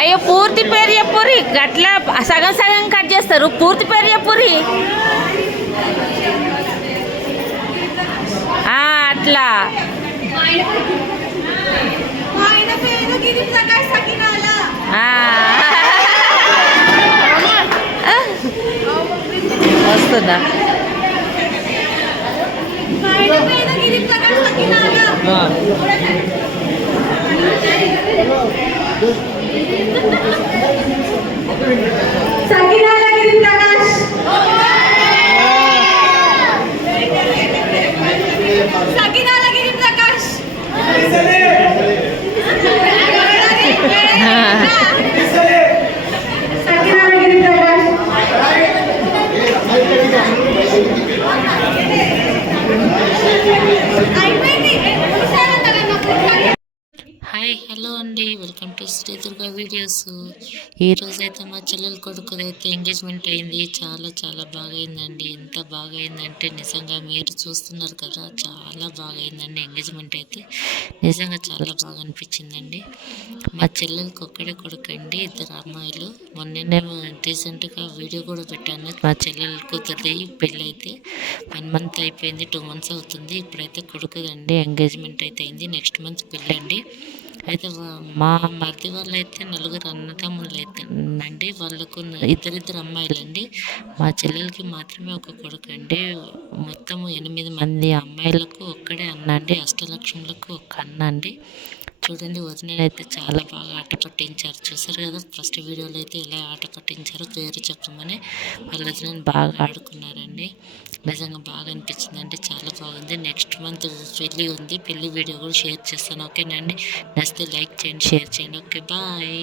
అయ్యో పూర్తి పేరు చెప్పురి, గట్లా సగం సగం కట్ చేస్తారు. పూర్తి పేరు చెప్పురి. అట్లా వస్తుందా? హాయ్ హలో అండి, welcome to Shri Durga videos. ఈరోజైతే మా చెల్లెల కొడుకుదైతే ఎంగేజ్మెంట్ అయింది. చాలా చాలా బాగా అయిందండి. ఎంత బాగా అయిందంటే నిజంగా మీరు చూస్తున్నారు కదా, చాలా బాగా అయిందండి. ఎంగేజ్మెంట్ అయితే నిజంగా చాలా బాగా అనిపించిందండి. మా చెల్లెలకి ఒక్కడే కొడుకు అండి, 2 అమ్మాయిలు. మొన్ననే రీసెంట్గా వీడియో కూడా పెట్టాను. మా చెల్లెల కూతురిది పెళ్ళి అయితే 1 మంత్ అయిపోయింది, 2 మంత్స్ అవుతుంది. ఇప్పుడైతే కొడుకుదండి ఎంగేజ్మెంట్ అయితే అయింది. నెక్స్ట్ మంత్ పెళ్ళి అండి. అయితే మా మరిది వాళ్ళు అయితే 4 అన్నదమ్ములు అయితే అండి. వాళ్ళకు 2 అమ్మాయిలండి. మా చెల్లెలకి మాత్రమే ఒక కొడుకు అండి. మొత్తం 8 మంది అమ్మాయిలకు ఒక్కడే అన్న అండి. అష్టలక్ష్ములకు ఒక అన్న అండి. చూడండి, వదినలు అయితే చాలా బాగా ఆట పట్టించారు. చూసారు కదా, ఫస్ట్ వీడియోలో అయితే ఇలా ఆట పట్టించారు. పేరు చెప్పమని వాళ్ళ వదినని బాగా ఆడుకున్నారండి. నిజంగా బాగా అనిపించిందండి, చాలా బాగుంది. నెక్స్ట్ మంత్ పెళ్ళి ఉంది. పెళ్ళి వీడియో కూడా షేర్ చేస్తాను. ఓకేనండి, నచ్చితే లైక్ చేయండి, షేర్ చేయండి. Okay, bye.